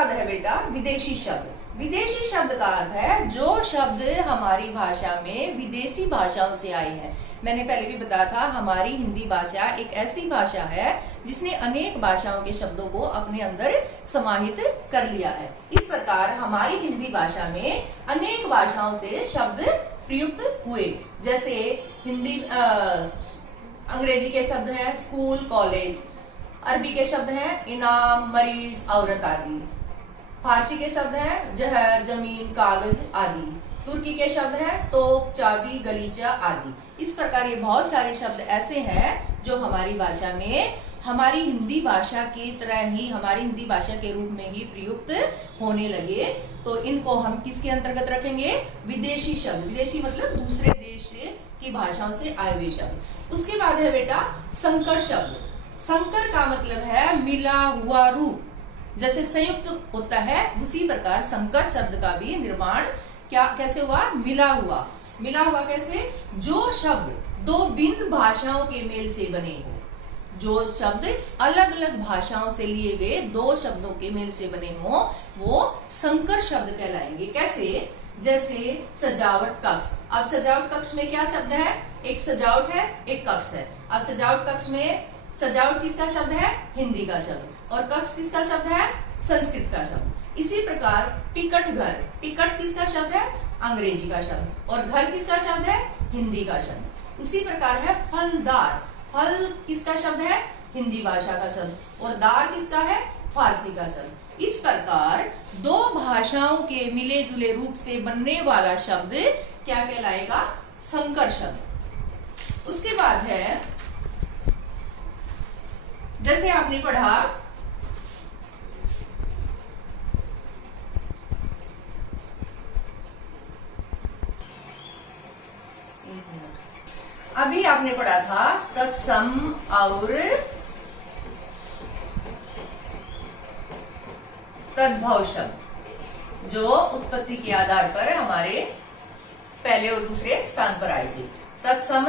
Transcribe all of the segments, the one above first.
बाद है बेटा विदेशी शब्द। विदेशी शब्द का अर्थ है जो शब्द हमारी भाषा में विदेशी भाषाओं से आए हैं। मैंने पहले भी बताया था हमारी हिंदी भाषा एक ऐसी भाषा है जिसने अनेक भाषाओं के शब्दों को अपने अंदर समाहित कर लिया है। इस प्रकार हमारी हिंदी भाषा में अनेक भाषाओं से शब्द प्रयुक्त हुए, जैसे हिंदी अंग्रेजी के शब्द हैं स्कूल कॉलेज, अरबी के शब्द हैं इनाम मरीज औरत आदि, फारसी के शब्द हैं जहर जमीन कागज आदि, तुर्की के शब्द हैं तोप चाबी गलीचा आदि। इस प्रकार ये बहुत सारे शब्द ऐसे हैं जो हमारी भाषा में हमारी हिंदी भाषा की तरह ही हमारी हिंदी भाषा के रूप में ही प्रयुक्त होने लगे। तो इनको हम किसके अंतर्गत रखेंगे? विदेशी शब्द। विदेशी मतलब दूसरे देश की भाषाओं से आए हुए शब्द। उसके बाद है बेटा संकर शब्द। संकर का मतलब है मिला हुआ रूप। जैसे संयुक्त होता है उसी प्रकार संकर शब्द का भी निर्माण कैसे हुआ? मिला हुआ। मिला हुआ कैसे? जो शब्द दो भिन्न भाषाओं के मेल से बने हो, जो शब्द अलग अलग भाषाओं से लिए गए दो शब्दों के मेल से बने हो वो संकर शब्द कहलाएंगे। कैसे? जैसे सजावट कक्ष। अब सजावट कक्ष में क्या शब्द है? एक सजावट है एक कक्ष है। अब सजावट कक्ष में सजावट किसका शब्द है? हिंदी का शब्द। और कक्ष किसका शब्द है? संस्कृत का शब्द। इसी प्रकार टिकट घर, टिकट किसका शब्द है? अंग्रेजी का शब्द। और घर किसका शब्द है? हिंदी का शब्द। उसी प्रकार है फलदार। फल किसका शब्द है? हिंदी भाषा का शब्द। और दार किसका है? फारसी का शब्द। इस प्रकार दो भाषाओं के मिले जुले रूप से बनने वाला शब्द क्या कहलाएगा? संकर शब्द। उसके बाद है जैसे आपने पढ़ा अभी आपने पढ़ा था तत्सम और तद्भव शब्द जो उत्पत्ति के आधार पर हमारे पहले और दूसरे स्थान पर आए थे। तत्सम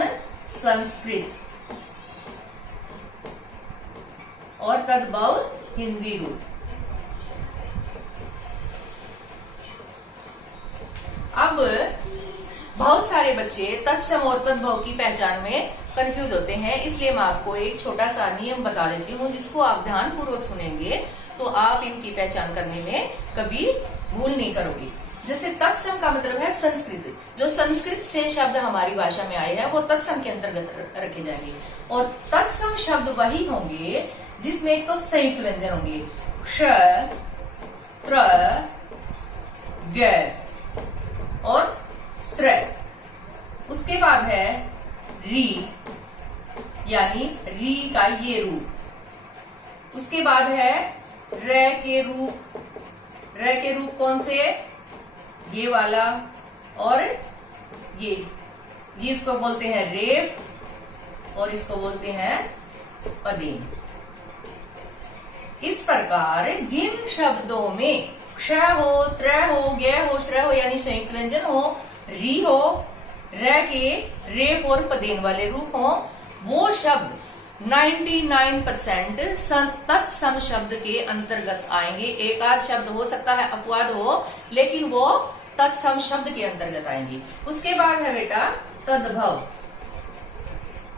संस्कृत और तद्भव हिंदी रूप। अब बहुत सारे बच्चे तत्सम और तद्भव की पहचान में कंफ्यूज होते हैं, इसलिए मैं आपको एक छोटा सा नियम बता देती हूँ जिसको आप ध्यान पूर्वक सुनेंगे तो आप इनकी पहचान करने में कभी भूल नहीं करोगे। जैसे तत्सम का मतलब है संस्कृत। जो संस्कृत से शब्द हमारी भाषा में आए हैं वो तत्सम के अंतर्गत रखे जाएंगे। और तत्सम शब्द वही होंगे जिसमें एक तो संयुक्त व्यंजन होंगे क्ष त्र ग और स्त्र। उसके बाद है री यानी री का ये रूप। उसके बाद है र के रूप। र के रूप कौन से? ये वाला और ये इसको बोलते हैं रेफ और इसको बोलते हैं पदेन। इस प्रकार जिन शब्दों में क्ष हो त्र हो ग हो श्र हो यानी संयुक्त व्यंजन हो, री हो, र के रेफ और पदेन वाले रूप हो, वो शब्द 99% तत्सम शब्द के अंतर्गत आएंगे। एक आध शब्द हो सकता है अपवाद हो लेकिन वो तत्सम शब्द के अंतर्गत आएंगे। उसके बाद है बेटा तद्भव।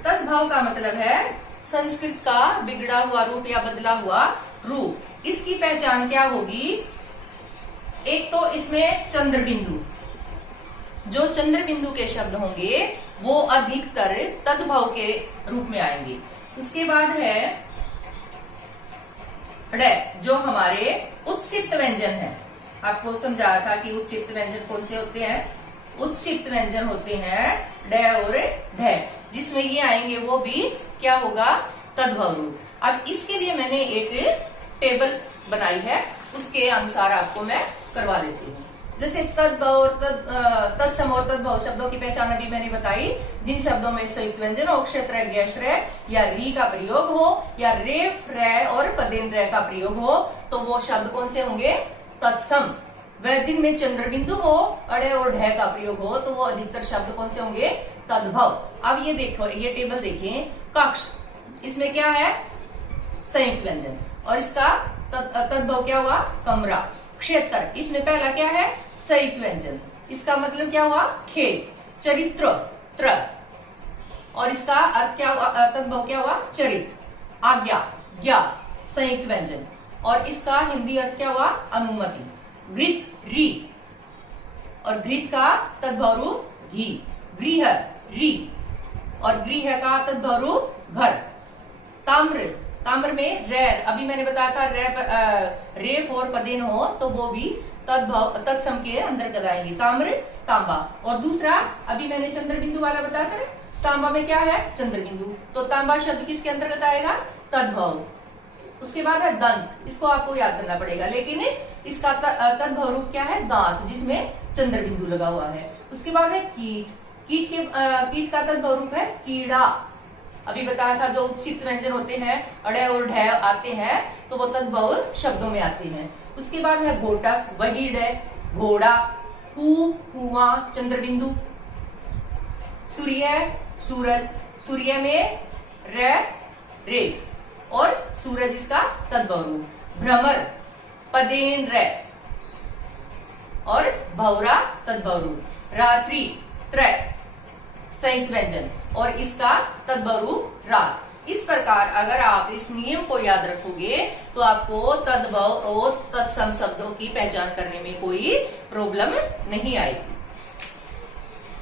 तद्भव का मतलब है संस्कृत का बिगड़ा हुआ रूप या बदला हुआ रूप। इसकी पहचान क्या होगी? एक तो इसमें चंद्र बिंदु, जो चंद्र बिंदु के शब्द होंगे वो अधिकतर तद्भव के रूप में आएंगे। उसके बाद है ड, जो हमारे उत्सिक्त व्यंजन है। आपको समझाया था कि उत्सिक्त व्यंजन कौन से होते हैं? उत्सिक्त व्यंजन होते हैं ड और ढ, जिसमें ये आएंगे वो भी क्या होगा? तद्भव रूप। अब इसके लिए मैंने एक टेबल बनाई है, उसके अनुसार आपको मैं करवा देती हूँ। जैसे तद्भव और तत्सम और तद्भव शब्दों की पहचान अभी मैंने बताई। जिन शब्दों में संयुक्त व्यंजन हो, क्षेत्र गैश्र या री का प्रयोग हो या रेफ र और पदेन र का प्रयोग हो तो वो शब्द कौन से होंगे? तत्सम। वह जिनमें चंद्र बिंदु हो, अड़े और ढ का प्रयोग हो तो वो अधिकतर शब्द कौन से होंगे? तद्भव। अब ये देखो, ये टेबल देखिए। कक्ष, इसमें क्या है? संयुक्त व्यंजन। और इसका तद्भव क्या हुआ, कमरा। क्षेत्र, इसमें पहला क्या है, संयुक्त व्यंजन, इसका मतलब क्या हुआ, खेत। चरित्र, त्र, और इसका अर्थ क्या हुआ, तद्भव क्या हुआ, चरित। आज्ञा, ज्ञा, संयुक्त व्यंजन, और इसका हिंदी अर्थ क्या हुआ, अनुमति। घृत, री, और घृत का तद्भव रूप घी। गृह, री, और गृह का तद्भव रूप घर। ताम्र, ताम्र में रैर, अभी मैंने बताया था रे फॉर पदेन हो तो वो भी तद्भव तत्सम के अंतर्गत आएंगे। ताम्र, तांबा। और दूसरा अभी मैंने चंद्र बिंदु वाला बताया था, तांबा में क्या है, चंद्र बिंदु, तो तांबा शब्द किसके अंतर्गत आएगा, तद्भव। उसके बाद है दंत, इसको आपको याद करना पड़ेगा, लेकिन इसका तद्भव रूप क्या है, दांत, जिसमें चंद्र बिंदु लगा हुआ है। उसके बाद है कीट, कीट का तद्भव रूप है कीड़ा। अभी बताया था जो उत्सित व्यंजन होते हैं, अड़े और ढे आते हैं, तो वो तद्भव शब्दों में आते हैं। उसके बाद है घोटक, वही डे, घोड़ा। कू, कुआं, चंद्र बिंदु। सूर्य, सूरज, सूर्य में रे, और सूरज इसका तद्भव रूप। भ्रमर, पदेन रे, और भौरा तद्भव रूप। रात्रि, त्रय, संयुक्त व्यंजन, और इसका तद्भव रूप रात। इस प्रकार अगर आप इस नियम को याद रखोगे तो आपको तद्भव और तत्सम शब्दों की पहचान करने में कोई प्रॉब्लम नहीं आएगी।